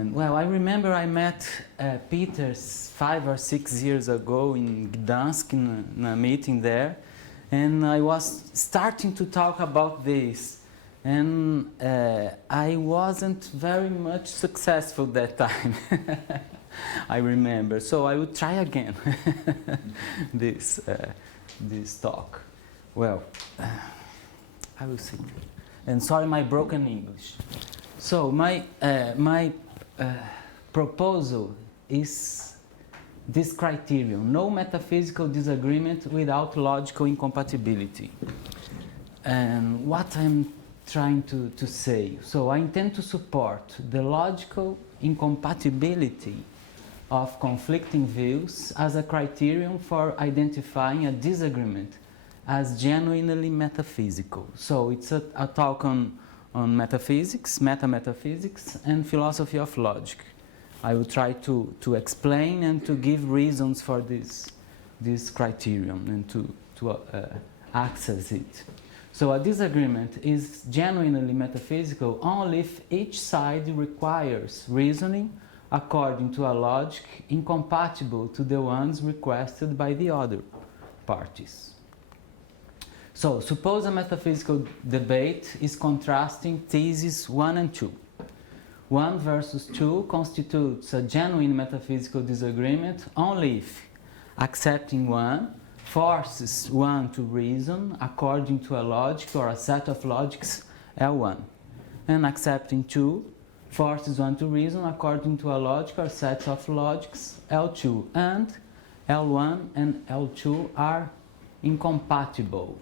And well, I remember I met Peter 5 or 6 years ago in Gdansk in a meeting there, and I was starting to talk about this, and I wasn't very much successful that time. I remember, so I would try again this talk. Well, I will see. And sorry my broken English. So my proposal is this criterion: no metaphysical disagreement without logical incompatibility. And what I'm trying to say, so I intend to support the logical incompatibility of conflicting views as a criterion for identifying a disagreement as genuinely metaphysical. So it's a talk on metaphysics, meta-metaphysics, and philosophy of logic. I will try to explain and to give reasons for this criterion and to access it. So a disagreement is genuinely metaphysical only if each side requires reasoning according to a logic incompatible to the ones requested by the other parties. So, suppose a metaphysical debate is contrasting theses 1 and 2. 1 versus 2 constitutes a genuine metaphysical disagreement only if accepting 1 forces 1 to reason according to a logic or a set of logics L1, and accepting 2 forces 1 to reason according to a logic or set of logics L2, and L1 and L2 are incompatible.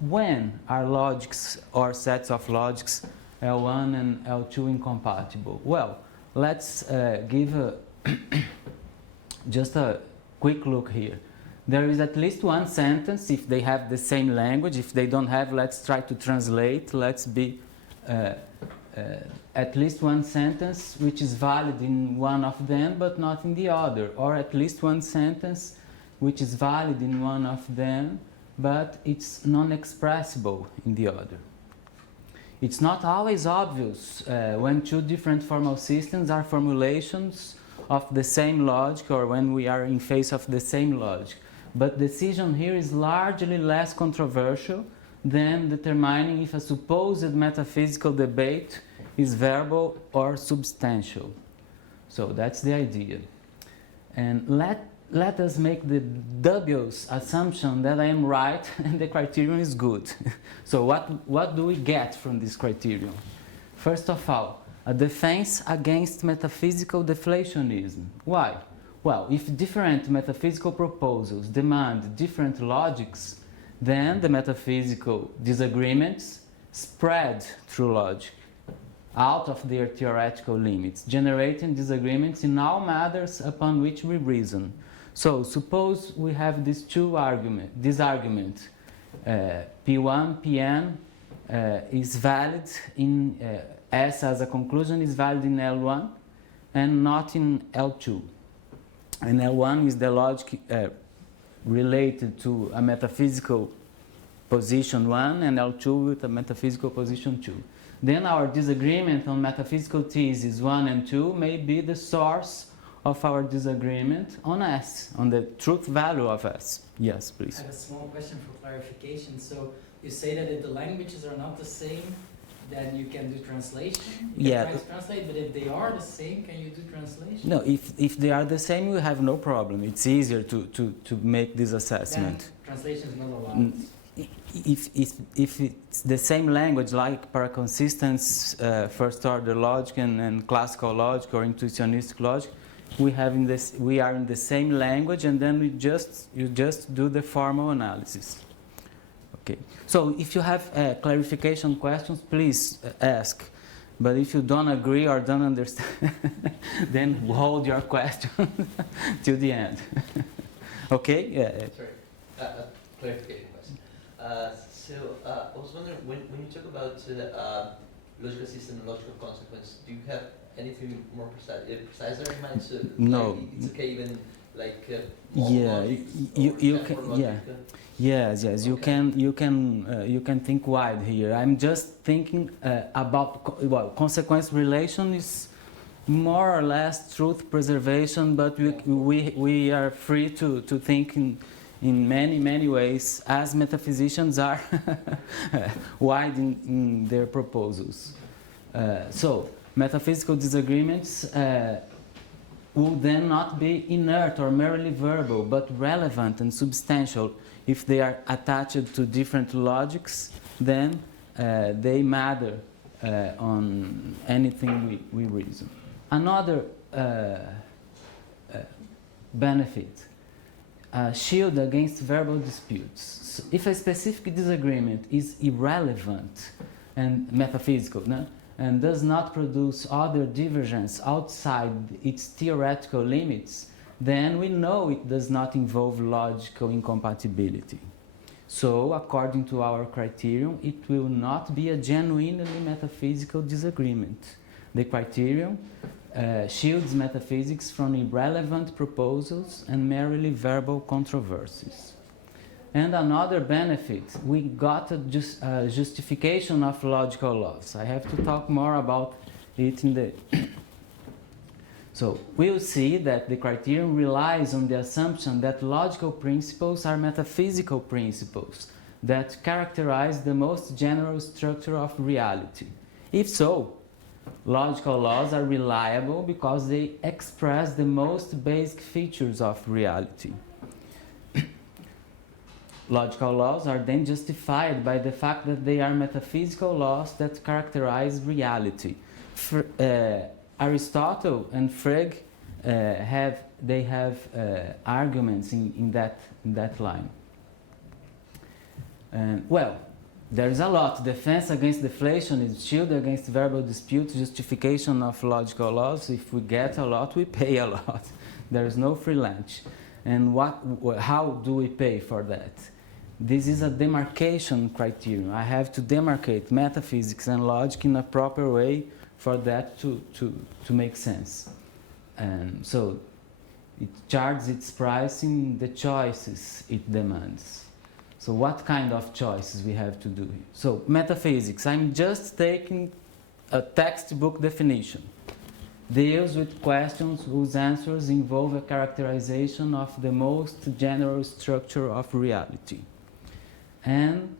When are logics or sets of logics L1 and L2 incompatible? Well, let's give just a quick look here. There is at least one sentence if they have the same language. If they don't have, let's try to translate. Let's be at least one sentence which is valid in one of them but not in the other, or at least one sentence which is valid in one of them but it's non-expressible in the other. It's not always obvious when two different formal systems are formulations of the same logic or when we are in face of the same logic. But decision here is largely less controversial than determining if a supposed metaphysical debate is verbal or substantial. So that's the idea. And let us make the dubious assumption that I am right and the criterion is good. So what do we get from this criterion? First of all, a defense against metaphysical deflationism. Why? Well, if different metaphysical proposals demand different logics, then the metaphysical disagreements spread through logic out of their theoretical limits, generating disagreements in all matters upon which we reason. So suppose we have this argument, P1, Pn is valid in, S as a conclusion is valid in L1 and not in L2. And L1 is the logic related to a metaphysical position 1 and L2 with a metaphysical position 2. Then our disagreement on metaphysical theses 1 and 2 may be the source of our disagreement on S, on the truth value of S. Yes, please. I have a small question for clarification. So you say that if the languages are not the same, then you can do translation? You can try to translate, but if they are the same, can you do translation? No, if they are the same, you have no problem. It's easier to make this assessment. Then translation is not allowed. If it's the same language, like paraconsistence, first order logic and classical logic or intuitionistic logic, we are in the same language, and then you just do the formal analysis. Okay. So if you have clarification questions, please ask. But if you don't agree or don't understand, then hold your question till the end. Okay? Yeah. Sorry, clarification question. So I was wondering, when you talk about logical system and logical consequence, do you have anything more precise in mind? So no. Like, it's okay even like yeah, you can, yeah. Yes, you can think wide here. I'm just thinking about, well, consequence relation is more or less truth preservation, but we are free to think in many ways, as metaphysicians are wide in their proposals. So metaphysical disagreements will then not be inert or merely verbal, but relevant and substantial. If they are attached to different logics, then they matter on anything we reason. Another benefit, shield against verbal disputes. So if a specific disagreement is irrelevant and metaphysical, no? And does not produce other divergence outside its theoretical limits, then we know it does not involve logical incompatibility. So, according to our criterion, it will not be a genuinely metaphysical disagreement. The criterion shields metaphysics from irrelevant proposals and merely verbal controversies. And another benefit, we got a justification of logical laws. I have to talk more about it in the... So, we'll see that the criterion relies on the assumption that logical principles are metaphysical principles that characterize the most general structure of reality. If so, logical laws are reliable because they express the most basic features of reality. Logical laws are then justified by the fact that they are metaphysical laws that characterize reality. Aristotle and Frege have arguments in that line. Well, there is a lot. Defense against deflation is shield against verbal disputes, justification of logical laws. If we get a lot, we pay a lot. There is no free lunch. And how do we pay for that? This is a demarcation criterion. I have to demarcate metaphysics and logic in a proper way for that to make sense. And so it charges its price in the choices it demands. So what kind of choices we have to do here? So metaphysics, I'm just taking a textbook definition. Deals with questions whose answers involve a characterization of the most general structure of reality. And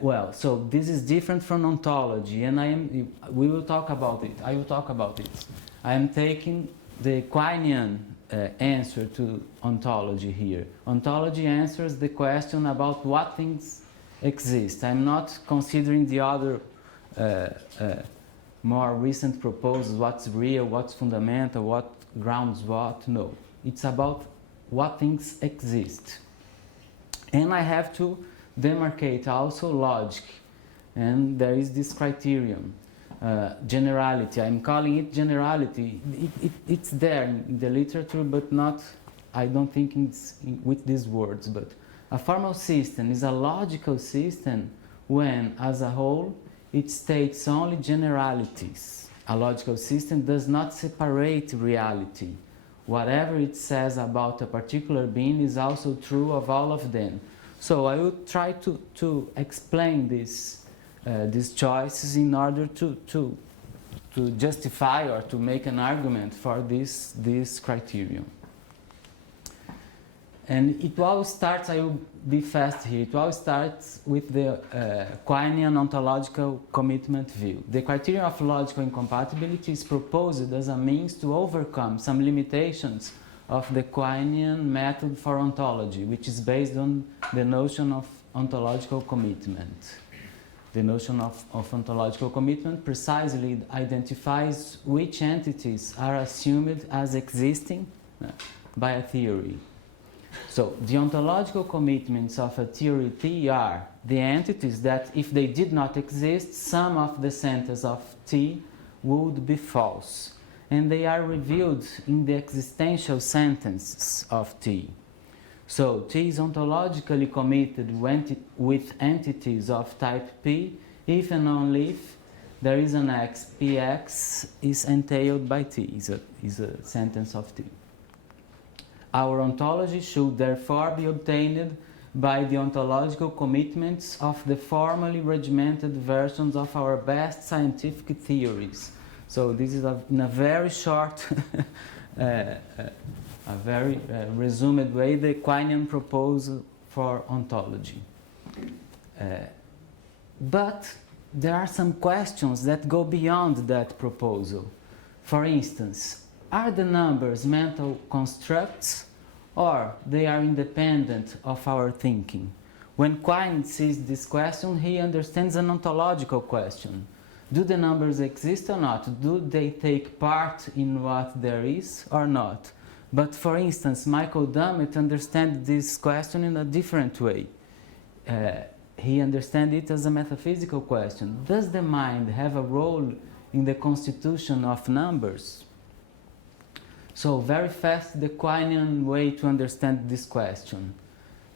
well, so this is different from ontology, and we will talk about it. I will talk about it. I am taking the Quinean answer to ontology here. Ontology answers the question about what things exist. I'm not considering the other more recent proposals, what's real, what's fundamental, what grounds what. No, it's about what things exist. And I have to demarcate also logic, and there is this criterion, generality. I'm calling it generality. It's there in the literature, but not, I don't think it's with these words. But a formal system is a logical system when, as a whole, it states only generalities. A logical system does not separate reality. Whatever it says about a particular being is also true of all of them. So I will try to explain these choices in order to justify or to make an argument for this criterion. And it all starts, I will be fast here, it all starts with the Quinean ontological commitment view. The criterion of logical incompatibility is proposed as a means to overcome some limitations of the Quinean method for ontology, which is based on the notion of ontological commitment. The notion of ontological commitment precisely identifies which entities are assumed as existing by a theory. So, the ontological commitments of a theory T are the entities that, if they did not exist, some of the sentence of T would be false. And they are revealed in the existential sentences of T. So, T is ontologically committed with entities of type P if and only if there is an X. Px is entailed by T, is a sentence of T. Our ontology should therefore be obtained by the ontological commitments of the formally regimented versions of our best scientific theories. So this is in a very short, a very resumed way, the Quinean proposal for ontology. But there are some questions that go beyond that proposal. For instance, are the numbers mental constructs or they are independent of our thinking? When Quine sees this question, he understands an ontological question. Do the numbers exist or not? Do they take part in what there is or not? But for instance, Michael Dummett understands this question in a different way. He understands it as a metaphysical question. Does the mind have a role in the constitution of numbers? So very fast, the Quinean way to understand this question.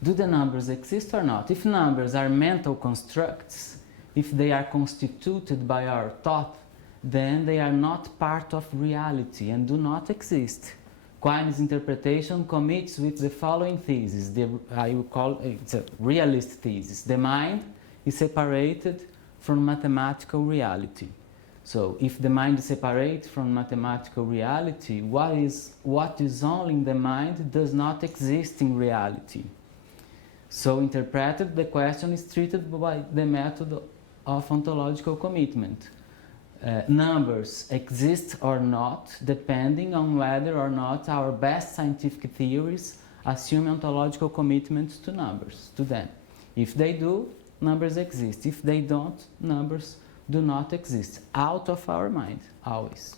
Do the numbers exist or not? If numbers are mental constructs, if they are constituted by our thought, then they are not part of reality and do not exist. Quine's interpretation commits with the following thesis. I will call it's a realist thesis. The mind is separated from mathematical reality. So if the mind is separate from mathematical reality, what is only in the mind does not exist in reality. So interpreted, the question is treated by the method of ontological commitment. Numbers exist or not, depending on whether or not our best scientific theories assume ontological commitment to numbers, to them. If they do, numbers exist. If they don't, numbers do not exist, out of our mind, always.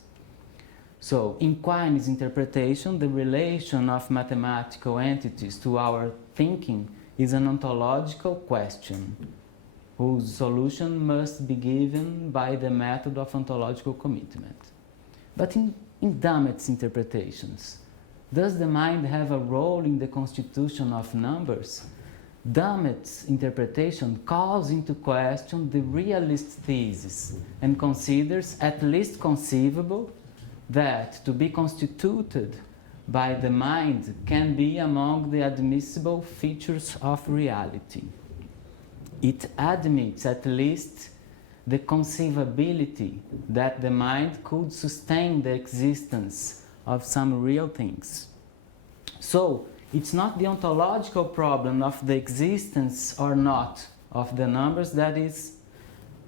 So, in Quine's interpretation, the relation of mathematical entities to our thinking is an ontological question, whose solution must be given by the method of ontological commitment. But in Dummett's interpretations, does the mind have a role in the constitution of numbers? Dummett's interpretation calls into question the realist thesis and considers at least conceivable that to be constituted by the mind can be among the admissible features of reality. It admits at least the conceivability that the mind could sustain the existence of some real things. So, it's not the ontological problem of the existence or not of the numbers that is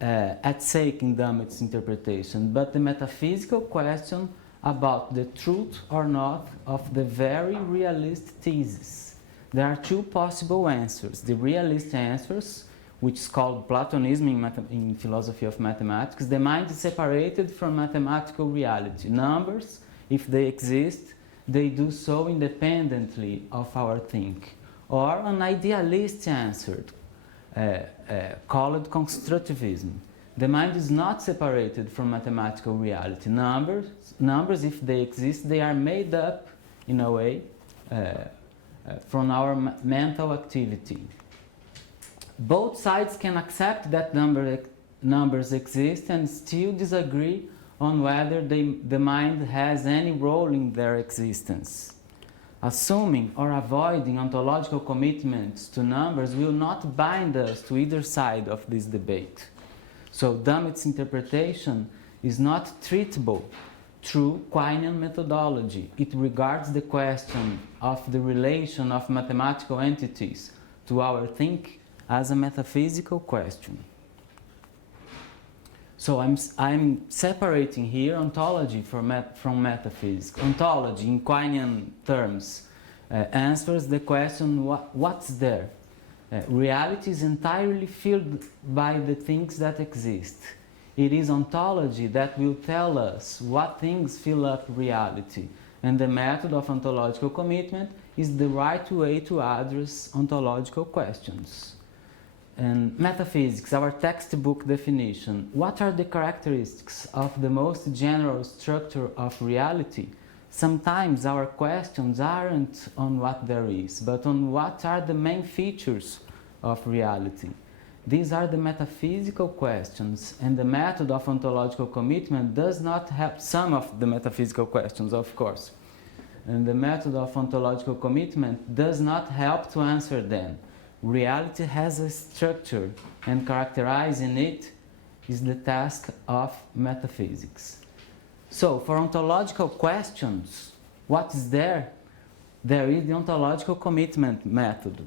at stake in Dummett's interpretation, but the metaphysical question about the truth or not of the very realist thesis. There are two possible answers. The realist answers, which is called Platonism in philosophy of mathematics. The mind is separated from mathematical reality. Numbers, if they exist, they do so independently of our think. Or an idealist answer, called constructivism. The mind is not separated from mathematical reality. Numbers, if they exist, they are made up, in a way, from our mental activity. Both sides can accept that numbers exist and still disagree on whether the mind has any role in their existence. Assuming or avoiding ontological commitments to numbers will not bind us to either side of this debate. So Dummett's interpretation is not treatable through Quinean methodology. It regards the question of the relation of mathematical entities to our think as a metaphysical question. So I'm separating here ontology from metaphysics. Ontology, in Quinean terms, answers the question, what's there? Reality is entirely filled by the things that exist. It is ontology that will tell us what things fill up reality. And the method of ontological commitment is the right way to address ontological questions. And metaphysics, our textbook definition. What are the characteristics of the most general structure of reality? Sometimes our questions aren't on what there is, but on what are the main features of reality. These are the metaphysical questions, and the method of ontological commitment does not help some of the metaphysical questions, of course. And the method of ontological commitment does not help to answer them. Reality has a structure, and characterizing it is the task of metaphysics. So for ontological questions, what is there? There is the ontological commitment method.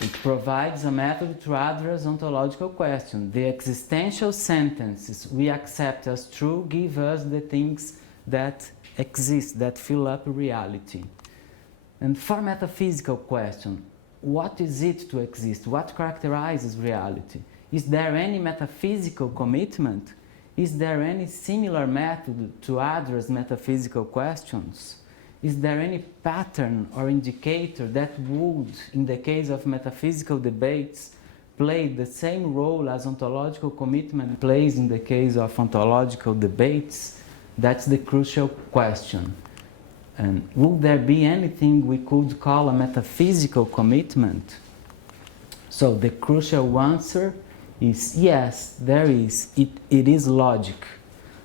It provides a method to address ontological questions. The existential sentences we accept as true give us the things that exist, that fill up reality. And for metaphysical question, what is it to exist? What characterizes reality? Is there any metaphysical commitment? Is there any similar method to address metaphysical questions? Is there any pattern or indicator that would, in the case of metaphysical debates, play the same role as ontological commitment plays in the case of ontological debates? That's the crucial question. And would there be anything we could call a metaphysical commitment? So the crucial answer is yes, there is. It is logic.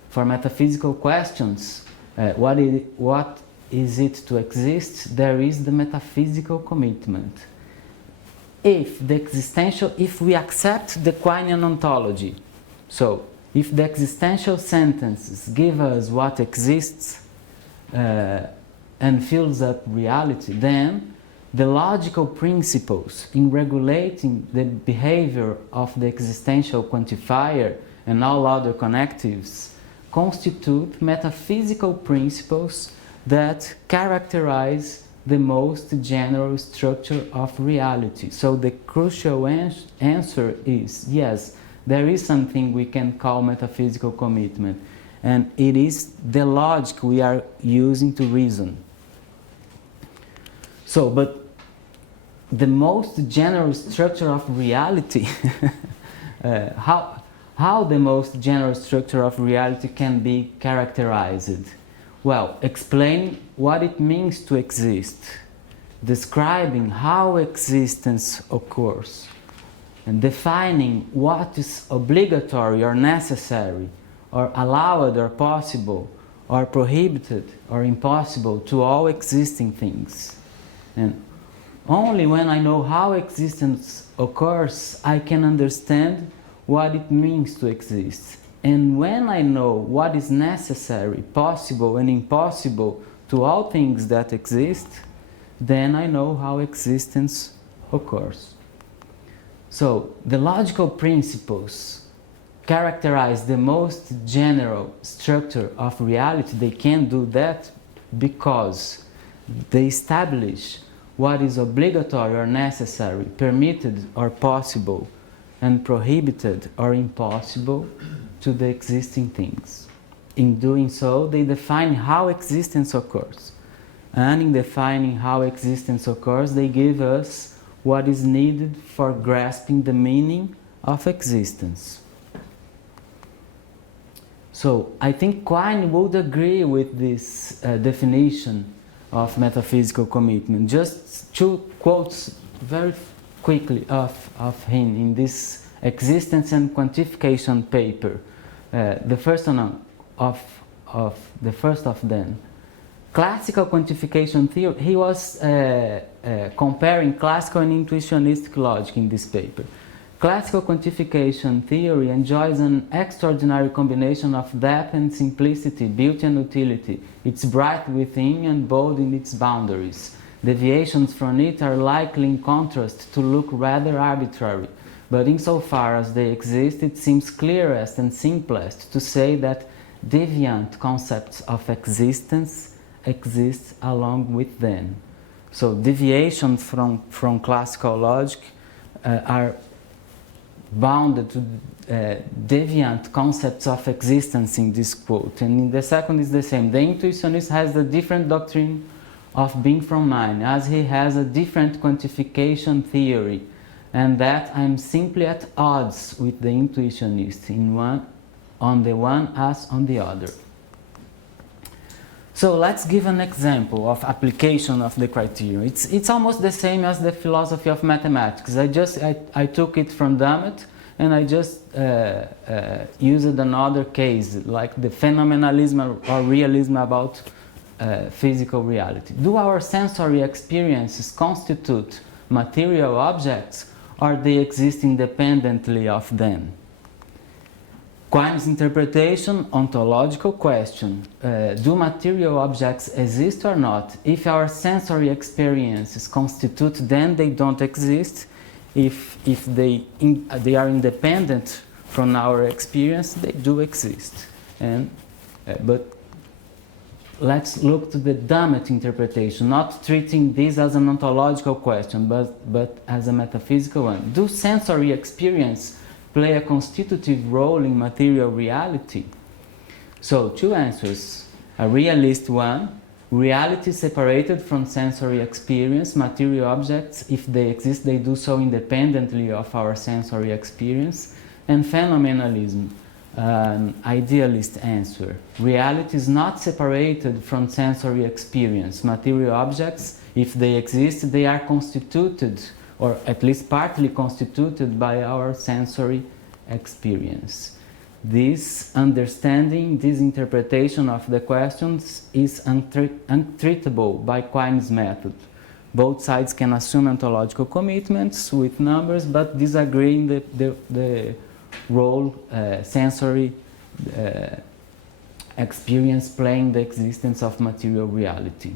For metaphysical questions, what is it to exist? There is the metaphysical commitment. If we accept the Quinean ontology, so if the existential sentences give us what exists and fills up reality, then the logical principles in regulating the behavior of the existential quantifier and all other connectives constitute metaphysical principles that characterize the most general structure of reality. So the crucial answer is yes, there is something we can call metaphysical commitment, and it is the logic we are using to reason. So, but the most general structure of reality, how the most general structure of reality can be characterized? Well, explaining what it means to exist, describing how existence occurs, and defining what is obligatory or necessary, or allowed or possible, or prohibited or impossible to all existing things. And only when I know how existence occurs, I can understand what it means to exist. And when I know what is necessary, possible, and impossible to all things that exist, then I know how existence occurs. So, the logical principles characterize the most general structure of reality. They can do that because they establish what is obligatory or necessary, permitted or possible, and prohibited or impossible to the existing things. In doing so, they define how existence occurs. And in defining how existence occurs, they give us what is needed for grasping the meaning of existence. So, I think Quine would agree with this definition of metaphysical commitment. Just two quotes very quickly of him in this Existence and Quantification paper. The first of them. Classical quantification theory, he was comparing classical and intuitionistic logic in this paper. Classical quantification theory enjoys an extraordinary combination of depth and simplicity, beauty and utility. It's bright within and bold in its boundaries. Deviations from it are likely in contrast to look rather arbitrary, but insofar as they exist, it seems clearest and simplest to say that deviant concepts of existence exist along with them. So deviations from classical logic are bounded to deviant concepts of existence in this quote. And in the second is the same. The intuitionist has a different doctrine of being from mind, as he has a different quantification theory, and that I'm simply at odds with the intuitionist on the one as on the other. So let's give an example of application of the criterion. It's almost the same as the philosophy of mathematics. I took it from Dummett, and I just used another case, like the phenomenalism or realism about physical reality. Do our sensory experiences constitute material objects, or they exist independently of them? Quine's interpretation, ontological question. Do material objects exist or not? If our sensory experiences constitute, then they don't exist. If they are independent from our experience, they do exist. But let's look to the Dummett interpretation, not treating this as an ontological question, but as a metaphysical one. Do sensory experience play a constitutive role in material reality? So, two answers. A realist one, reality separated from sensory experience. Material objects, if they exist, they do so independently of our sensory experience. And phenomenalism, an idealist answer. Reality is not separated from sensory experience. Material objects, if they exist, they are constituted, or at least partly constituted, by our sensory experience. This understanding, this interpretation of the questions is untreatable by Quine's method. Both sides can assume ontological commitments with numbers, but disagree in the role sensory experience playing the existence of material reality.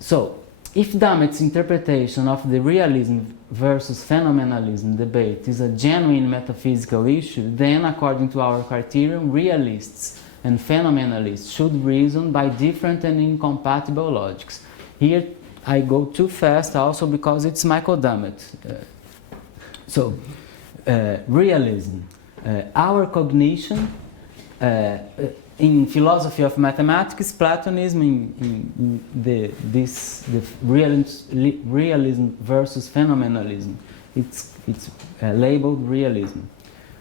So, if Dummett's interpretation of the realism versus phenomenalism debate is a genuine metaphysical issue, then according to our criterion, realists and phenomenalists should reason by different and incompatible logics. Here I go too fast also because it's Michael Dummett. Realism. Our cognition in philosophy of mathematics, Platonism, in the realism versus phenomenalism, it's labeled realism.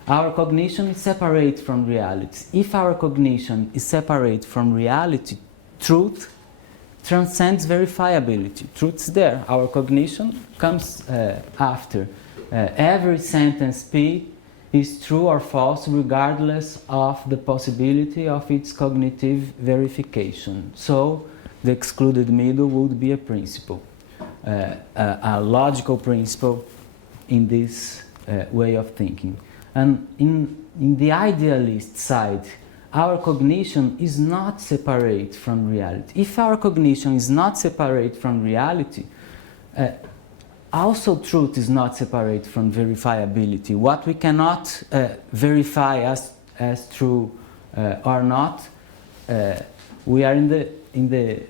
Our cognition is separate from reality. If our cognition is separate from reality, truth transcends verifiability. Truth's there. Our cognition comes after. Every sentence P is true or false regardless of the possibility of its cognitive verification. So the excluded middle would be a principle, a logical principle in this way of thinking. And in the idealist side, our cognition is not separate from reality. If our cognition is not separate from reality, also truth is not separate from verifiability. What we cannot verify as true or not, we are in the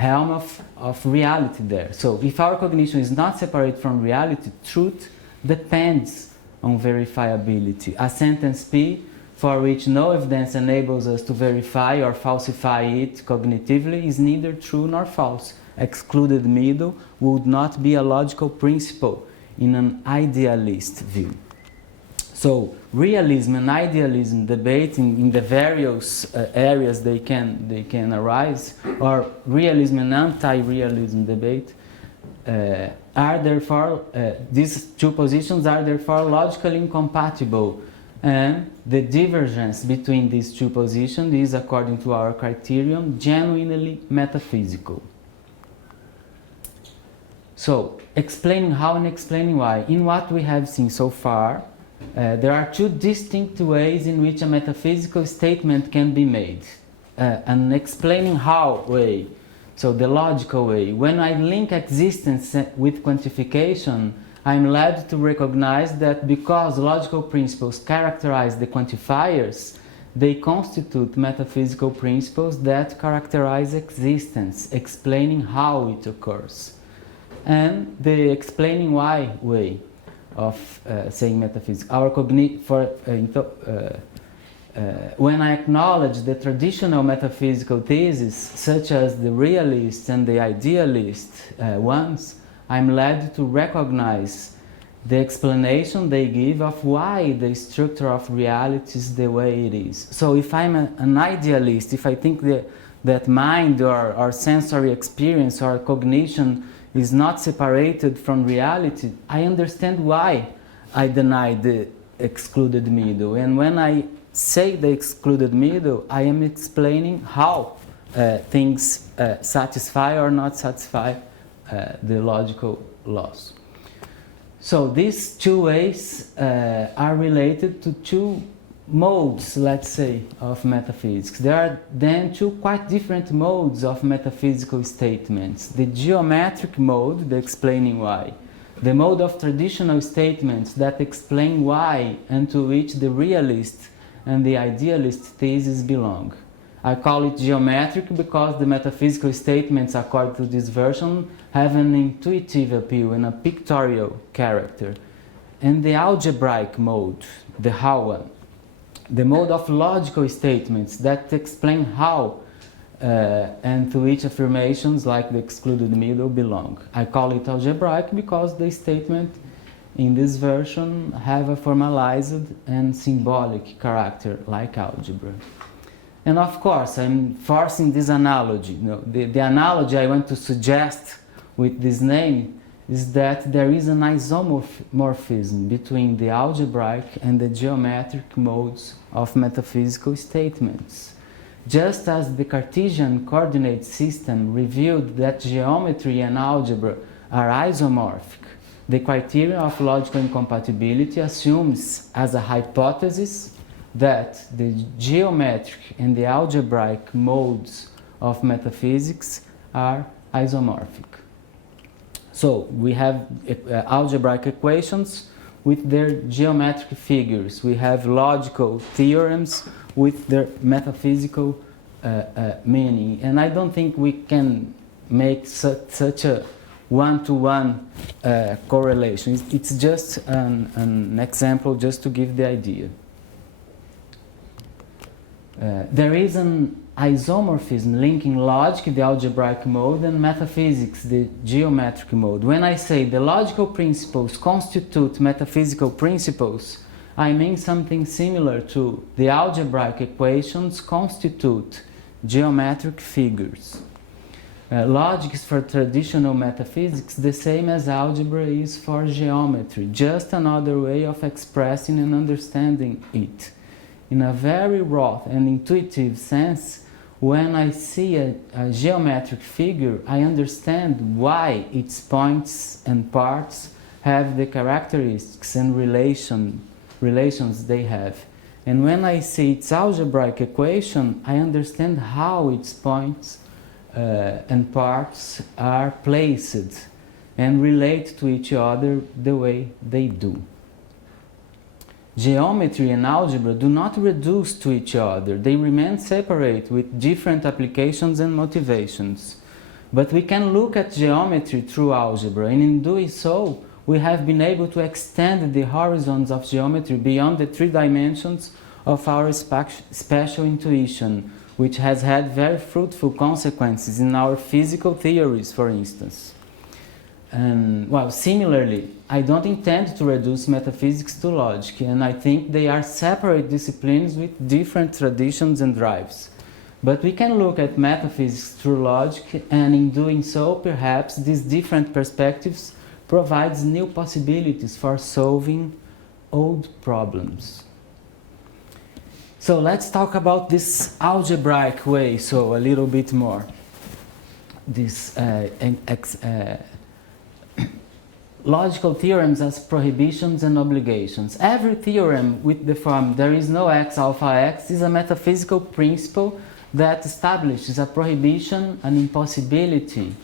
realm of reality there. So if our cognition is not separate from reality, truth depends on verifiability. A sentence P for which no evidence enables us to verify or falsify it cognitively is neither true nor false. Excluded middle would not be a logical principle in an idealist view. So realism and idealism debate in the various areas they can arise, or realism and anti-realism debate, are therefore these two positions are therefore logically incompatible, and the divergence between these two positions is, according to our criterion, genuinely metaphysical. So, explaining how and explaining why. In what we have seen so far, there are two distinct ways in which a metaphysical statement can be made. An explaining how way, so the logical way. When I link existence with quantification, I'm led to recognize that because logical principles characterize the quantifiers, they constitute metaphysical principles that characterize existence, explaining how it occurs. And the explaining why way of saying metaphysics. When I acknowledge the traditional metaphysical theses, such as the realist and the idealist ones, I'm led to recognize the explanation they give of why the structure of reality is the way it is. So if I'm an idealist, if I think that mind or sensory experience or cognition is not separated from reality, I understand why I deny the excluded middle. And when I say the excluded middle, I am explaining how things satisfy or not satisfy the logical laws. So these two ways are related to two modes, let's say, of metaphysics. There are then two quite different modes of metaphysical statements. The geometric mode, the explaining why. The mode of traditional statements that explain why and to which the realist and the idealist theses belong. I call it geometric because the metaphysical statements, according to this version, have an intuitive appeal and a pictorial character. And the algebraic mode, the how one, the mode of logical statements that explain how and to which affirmations like the excluded middle belong. I call it algebraic because the statement in this version have a formalized and symbolic character like algebra. And of course, I'm forcing this analogy. You know, the analogy I want to suggest with this name is that there is an isomorphism between the algebraic and the geometric modes of metaphysical statements. Just as the Cartesian coordinate system revealed that geometry and algebra are isomorphic, the criterion of logical incompatibility assumes as a hypothesis that the geometric and the algebraic modes of metaphysics are isomorphic. So we have algebraic equations with their geometric figures. We have logical theorems with their metaphysical meaning. And I don't think we can make such a one-to-one correlation. It's just an example just to give the idea. There is an isomorphism linking logic, the algebraic mode, and metaphysics, the geometric mode. When I say the logical principles constitute metaphysical principles, I mean something similar to the algebraic equations constitute geometric figures. Logic is for traditional metaphysics the same as algebra is for geometry, just another way of expressing and understanding it. In a very raw and intuitive sense, when I see a geometric figure, I understand why its points and parts have the characteristics and relations they have. And when I see its algebraic equation, I understand how its points and parts are placed and relate to each other the way they do. Geometry and algebra do not reduce to each other. They remain separate with different applications and motivations. But we can look at geometry through algebra, and in doing so, we have been able to extend the horizons of geometry beyond the three dimensions of our special intuition, which has had very fruitful consequences in our physical theories, for instance. And, well, similarly, I don't intend to reduce metaphysics to logic, and I think they are separate disciplines with different traditions and drives. But we can look at metaphysics through logic, and in doing so, perhaps these different perspectives provides new possibilities for solving old problems. So let's talk about this algebraic way, so a little bit more. This logical theorems as prohibitions and obligations. Every theorem with the form there is no x alpha x is a metaphysical principle that establishes a prohibition, an impossibility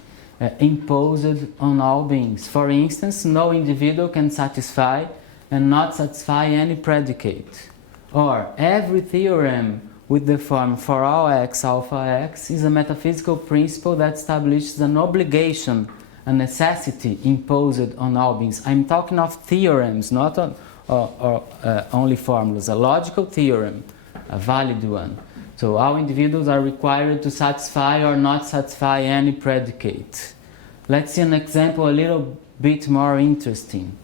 imposed on all beings. For instance, no individual can satisfy and not satisfy any predicate. Or every theorem with the form for all x alpha x is a metaphysical principle that establishes an obligation, a necessity imposed on all beings. I'm talking of theorems, not only formulas. A logical theorem, a valid one. So all individuals are required to satisfy or not satisfy any predicate. Let's see an example a little bit more interesting.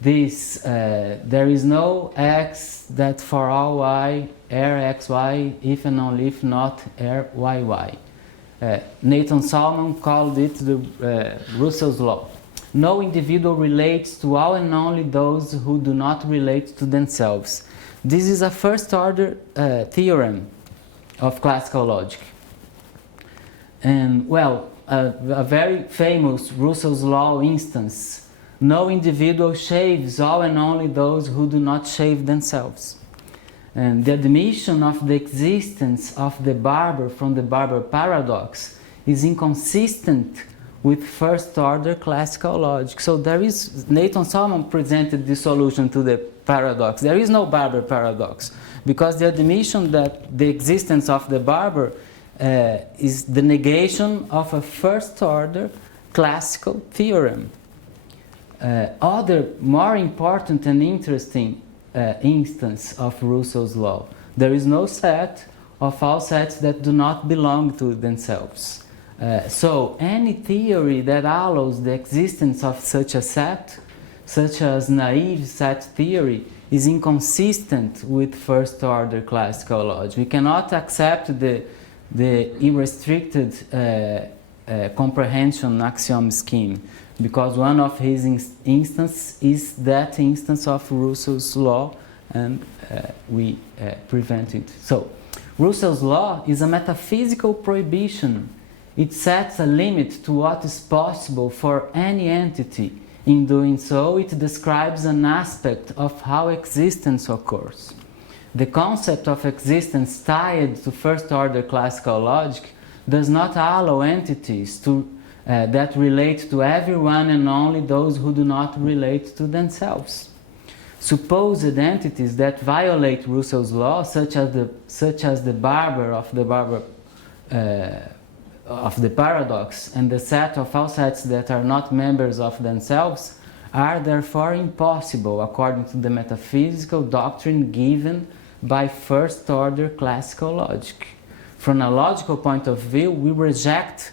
This, there is no x that for all y, err xy, if and only if not, err yy. Nathan Salmon called it the Russell's law. No individual relates to all and only those who do not relate to themselves. This is a first-order theorem of classical logic. And, well, a very famous Russell's law instance no individual shaves all and only those who do not shave themselves. And the admission of the existence of the barber from the barber paradox is inconsistent with first-order classical logic. So there is, Nathan Solomon presented the solution to the paradox. There is no barber paradox, because the admission that the existence of the barber is the negation of a first-order classical theorem. Other more important and interesting instance of Russell's law: there is no set of all sets that do not belong to themselves. So any theory that allows the existence of such a set, such as naive set theory, is inconsistent with first-order classical logic. We cannot accept the unrestricted comprehension axiom scheme, because one of his instances is that instance of Russell's law, and we prevent it. So, Russell's law is a metaphysical prohibition. It sets a limit to what is possible for any entity. In doing so, it describes an aspect of how existence occurs. The concept of existence tied to first-order classical logic does not allow entities to that relate to everyone and only those who do not relate to themselves. Supposed entities that violate Russell's law, such as the barber of the paradox and the set of all sets that are not members of themselves, are therefore impossible according to the metaphysical doctrine given by first-order classical logic. From a logical point of view, we reject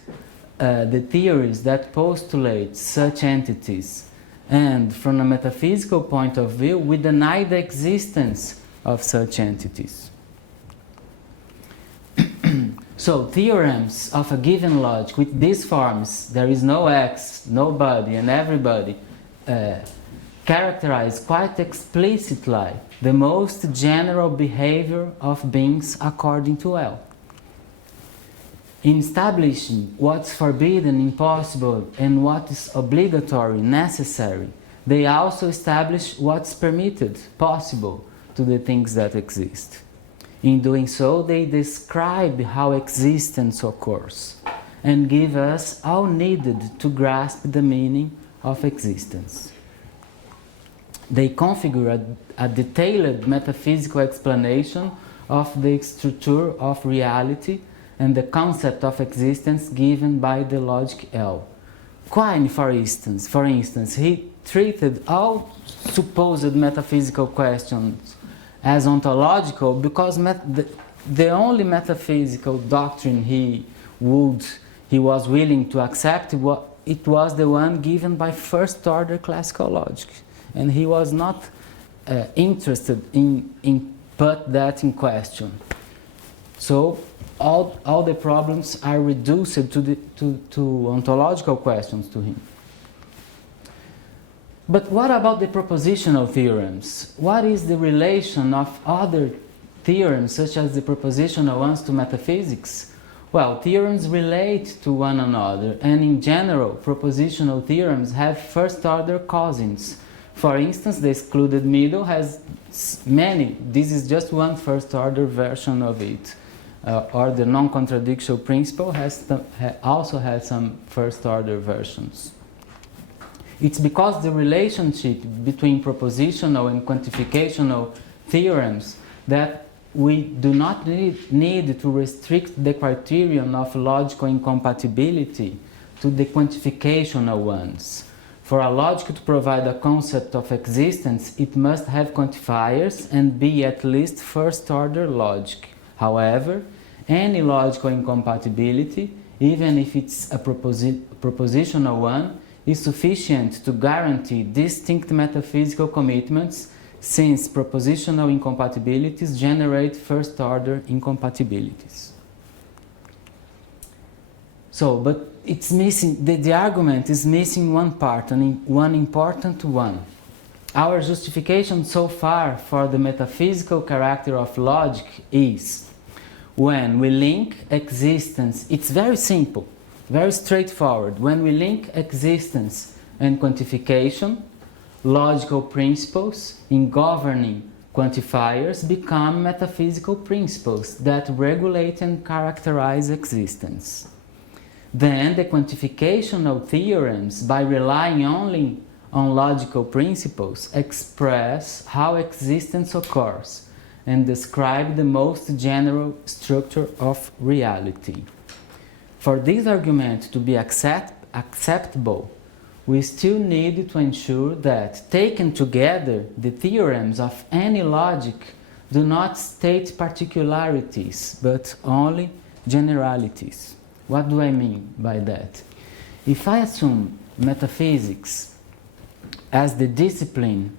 the theories that postulate such entities, and from a metaphysical point of view, we deny the existence of such entities. So, theorems of a given logic with these forms, there is no X, nobody, and everybody, characterize quite explicitly the most general behavior of beings according to L. In establishing what's forbidden, impossible, and what is obligatory, necessary, they also establish what's permitted, possible, to the things that exist. In doing so, they describe how existence occurs and give us all needed to grasp the meaning of existence. They configure a detailed metaphysical explanation of the structure of reality and the concept of existence given by the logic L. Quine, for instance, he treated all supposed metaphysical questions as ontological because the only metaphysical doctrine he was willing to accept it was the one given by first-order classical logic, and he was not interested in put that in question. So all the problems are reduced to ontological questions to him. But what about the propositional theorems? What is the relation of other theorems, such as the propositional ones, to metaphysics? Well, theorems relate to one another, and in general, propositional theorems have first-order cousins. For instance, the excluded middle has many. This is just one first-order version of it. Or the non-contradiction principle also has some first-order versions. It's because the relationship between propositional and quantificational theorems that we do not need to restrict the criterion of logical incompatibility to the quantificational ones. For a logic to provide a concept of existence, it must have quantifiers and be at least first-order logic. However, any logical incompatibility, even if it's a propositional one, is sufficient to guarantee distinct metaphysical commitments, since propositional incompatibilities generate first-order incompatibilities. So, but it's missing, the argument is missing one part, one important one. Our justification so far for the metaphysical character of logic is when we link existence, it's very simple, very straightforward. When we link existence and quantification, logical principles in governing quantifiers become metaphysical principles that regulate and characterize existence. Then the quantificational theorems, by relying only on logical principles, express how existence occurs and describe the most general structure of reality. For this argument to be acceptable, we still need to ensure that, taken together, the theorems of any logic do not state particularities, but only generalities. What do I mean by that? If I assume metaphysics as the discipline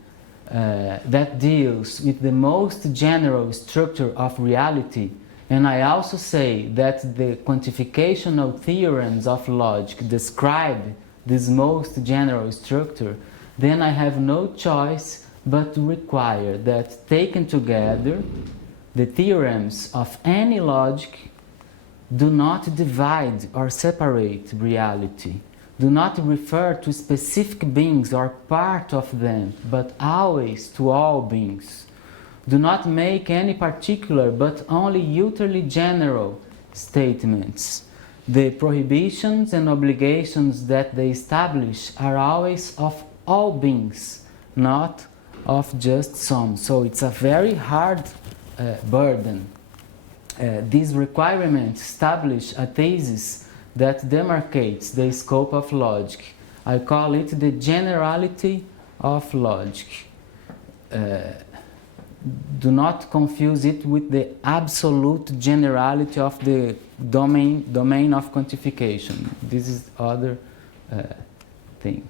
that deals with the most general structure of reality, and I also say that the quantificational theorems of logic describe this most general structure, then I have no choice but to require that, taken together, the theorems of any logic do not divide or separate reality, do not refer to specific beings or part of them, but always to all beings, do not make any particular but only utterly general statements. The prohibitions and obligations that they establish are always of all beings, not of just some. So it's a very hard burden. These requirements establish a thesis that demarcates the scope of logic. I call it the generality of logic. Do not confuse it with the absolute generality of the domain of quantification. This is other thing.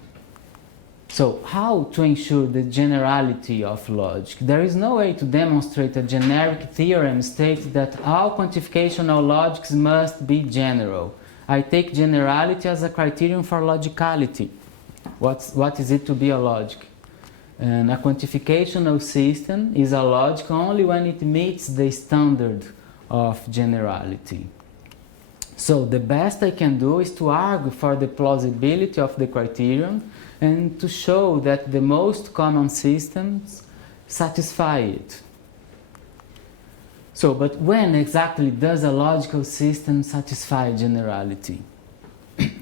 So, how to ensure the generality of logic? There is no way to demonstrate a generic theorem states that all quantificational logics must be general. I take generality as a criterion for logicality. What is it to be a logic? And a quantificational system is a logic only when it meets the standard of generality. So the best I can do is to argue for the plausibility of the criterion and to show that the most common systems satisfy it. So, but when exactly does a logical system satisfy generality?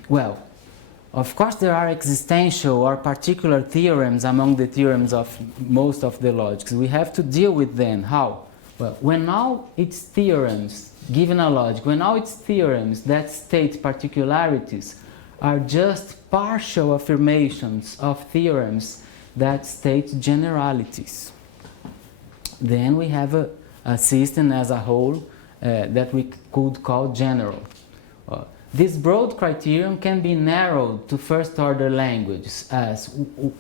Well, of course there are existential or particular theorems among the theorems of most of the logics. We have to deal with them. How? Well, when all its theorems, given a logic, when all its theorems that state particularities are just partial affirmations of theorems that state generalities, then we have a system as a whole that we could call general. This broad criterion can be narrowed to first-order languages as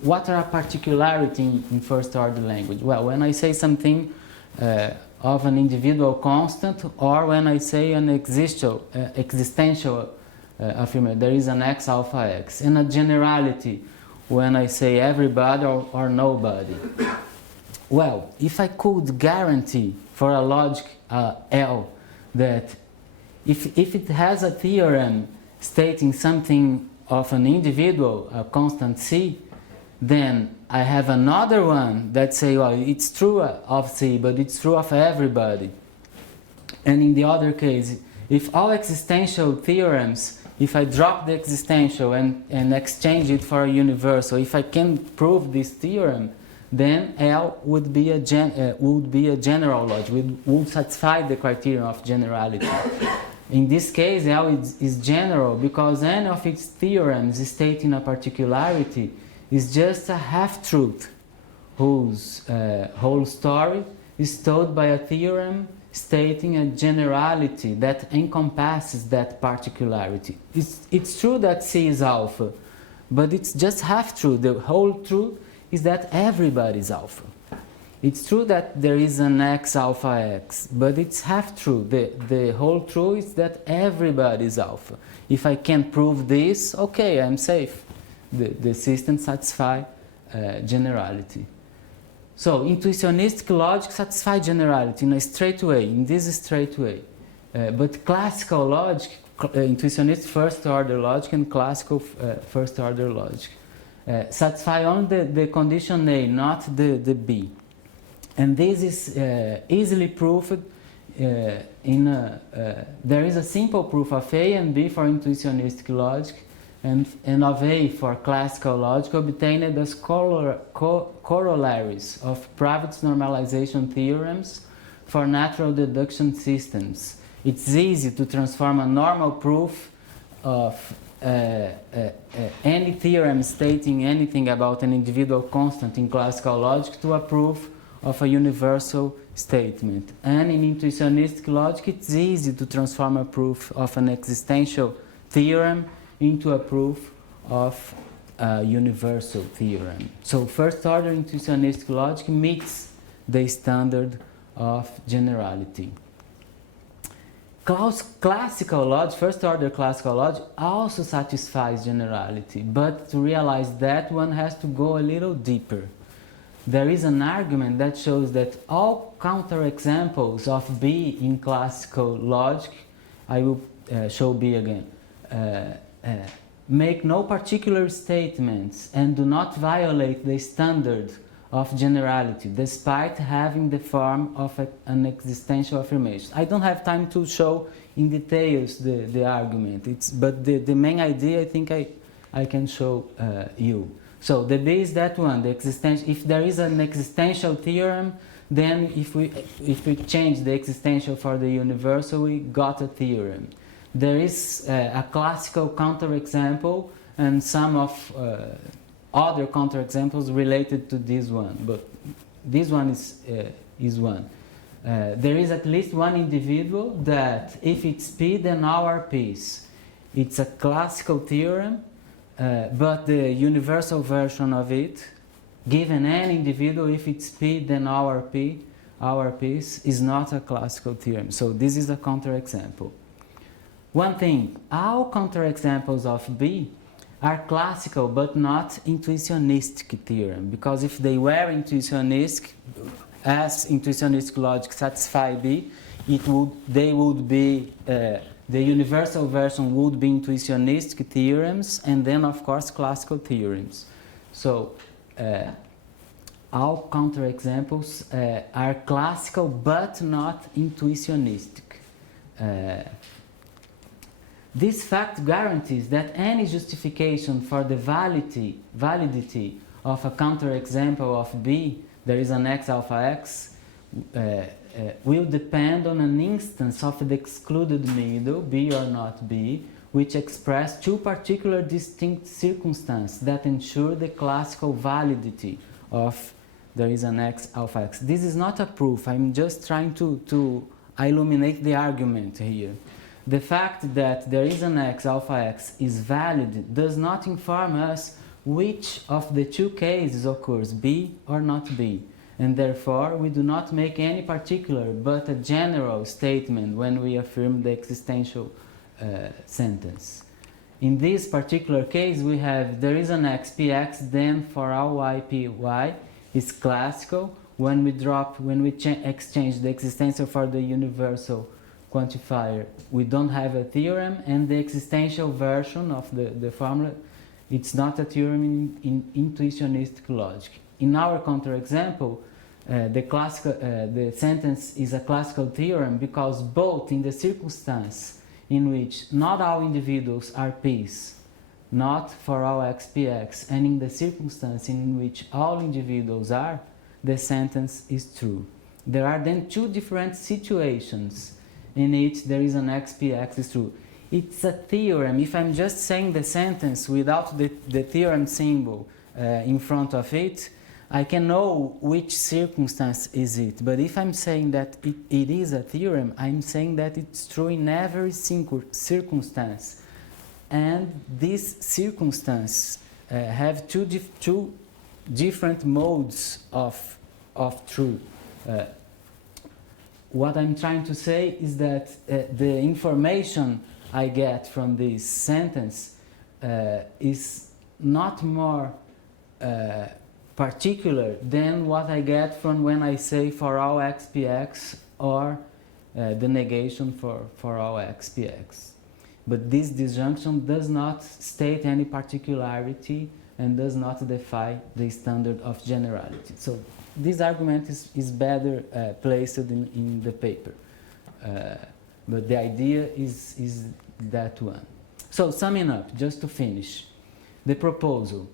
what are a particularity in first-order language? Well, when I say something of an individual constant, or when I say an existential affirmation, there is an x alpha x, and a generality when I say everybody or nobody. Well, if I could guarantee for a logic L that if it has a theorem stating something of an individual, a constant C, then I have another one that say, well, it's true of C, but it's true of everybody. And in the other case, if all existential theorems, if I drop the existential and exchange it for a universal, if I can prove this theorem, then L would be a general logic, would satisfy the criterion of generality. In this case, L is general because any of its theorems stating a particularity is just a half-truth whose whole story is told by a theorem stating a generality that encompasses that particularity. It's true that C is alpha, but it's just half-true. The whole truth is that everybody is alpha. It's true that there is an x alpha x, but it's half true. The whole truth is that everybody is alpha. If I can prove this, okay, I'm safe. The system satisfies generality. So intuitionistic logic satisfies generality in a straight way, in this straight way. But classical logic, intuitionist first order logic and classical first order logic, satisfy only the condition A, not the B. And this is easily proved there is a simple proof of A and B for intuitionistic logic and of A for classical logic obtained as corollaries of Pravit's normalization theorems for natural deduction systems. It's easy to transform a normal proof of any theorem stating anything about an individual constant in classical logic to a proof of a universal statement. And in intuitionistic logic, it's easy to transform a proof of an existential theorem into a proof of a universal theorem. So first order intuitionistic logic meets the standard of generality. Classical logic, first order classical logic, also satisfies generality, but to realize that one has to go a little deeper. There is an argument that shows that all counterexamples of B in classical logic, I will show B again, make no particular statements and do not violate the standard of generality, despite having the form of an existential affirmation. I don't have time to show in details the argument, but the main idea I think I can show you. So the B is that one, the if there is an existential theorem, then if we change the existential for the universal, we got a theorem. There is a classical counterexample and some of other counterexamples related to this one, but this one is one. There is at least one individual that if it's P, then all are P's. It's a classical theorem, but the universal version of it, given any individual, if it's P, then our P's, is not a classical theorem. So this is a counterexample. One thing, all counterexamples of B are classical but not intuitionistic theorem, because if they were intuitionistic, as intuitionistic logic satisfy B, they would be the universal version would be intuitionistic theorems, and then of course classical theorems. So all counterexamples are classical but not intuitionistic. This fact guarantees that any justification for the validity of a counterexample of B, there is an X alpha X, will depend on an instance of the excluded middle, B or not B, which express two particular distinct circumstances that ensure the classical validity of there is an X alpha X. This is not a proof, I'm just trying to illuminate the argument here. The fact that there is an X alpha X is valid does not inform us which of the two cases occurs, B or not B. And therefore, we do not make any particular but a general statement when we affirm the existential sentence. In this particular case, we have there is an X PX, then for all Y PY is classical. When we exchange the existential for the universal quantifier, we don't have a theorem, and the existential version of the formula, it's not a theorem in intuitionistic logic. In our counterexample, the sentence is a classical theorem because both in the circumstance in which not all individuals are P's, not for all XPX, and in the circumstance in which all individuals are, the sentence is true. There are then two different situations in which there is an XPX is true. It's a theorem. If I'm just saying the sentence without the theorem symbol in front of it, I can know which circumstance is it. But if I'm saying that it is a theorem, I'm saying that it's true in every circumstance. And this circumstance have two different modes of truth. What I'm trying to say is that the information I get from this sentence is not more particular than what I get from when I say for all XPX or the negation for all XPX. But this disjunction does not state any particularity and does not defy the standard of generality. So this argument is better placed in the paper. But the idea is that one. So summing up, just to finish, the proposal.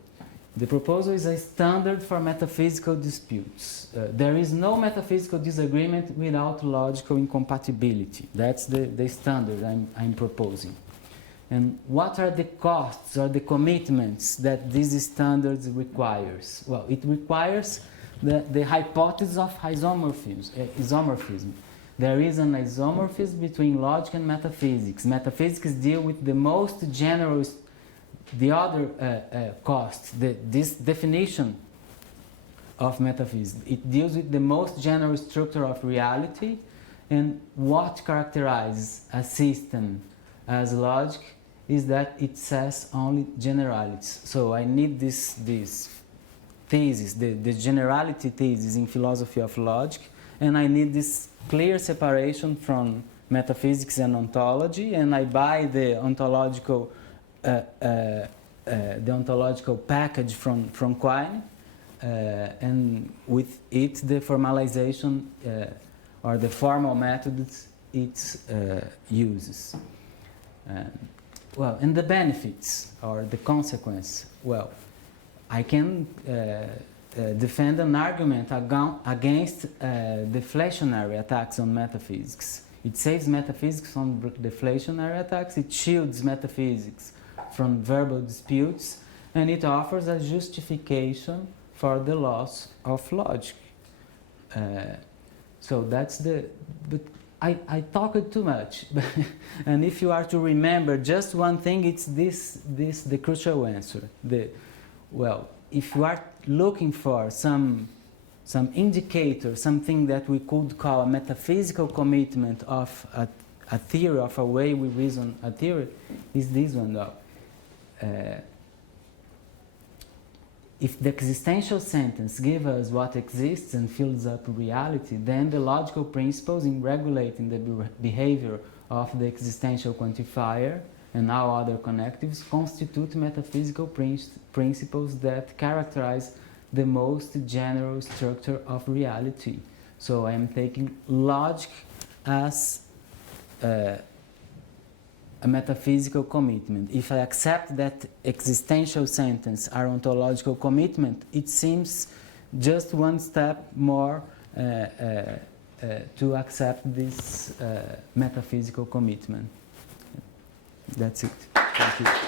The proposal is a standard for metaphysical disputes. There is no metaphysical disagreement without logical incompatibility. That's the standard I'm proposing. And what are the costs or the commitments that this standard requires? Well, it requires the hypothesis of isomorphism. There is an isomorphism between logic and metaphysics. Metaphysics deal with the most general, the other cost, this definition of metaphysics. It deals with the most general structure of reality, and what characterizes a system as logic is that it says only generalities. So I need this thesis, the generality thesis in philosophy of logic, and I need this clear separation from metaphysics and ontology, and I buy the ontological package from Quine, and with it the formalization or the formal methods it uses. Well, and the benefits or the consequence. Well, I can defend an argument against deflationary attacks on metaphysics. It saves metaphysics from deflationary attacks, it shields metaphysics from verbal disputes, and it offers a justification for the loss of logic. So that's but I talked too much. And if you are to remember just one thing, it's the crucial answer. Well, if you are looking for some indicator, something that we could call a metaphysical commitment of a theory, of a way we reason a theory, is this one though. If the existential sentence gives us what exists and fills up reality, then the logical principles in regulating the behavior of the existential quantifier and all other connectives constitute metaphysical principles that characterize the most general structure of reality. So I am taking logic as a metaphysical commitment. If I accept that existential sentence are ontological commitment, it seems just one step more to accept this metaphysical commitment. That's it. Thank you.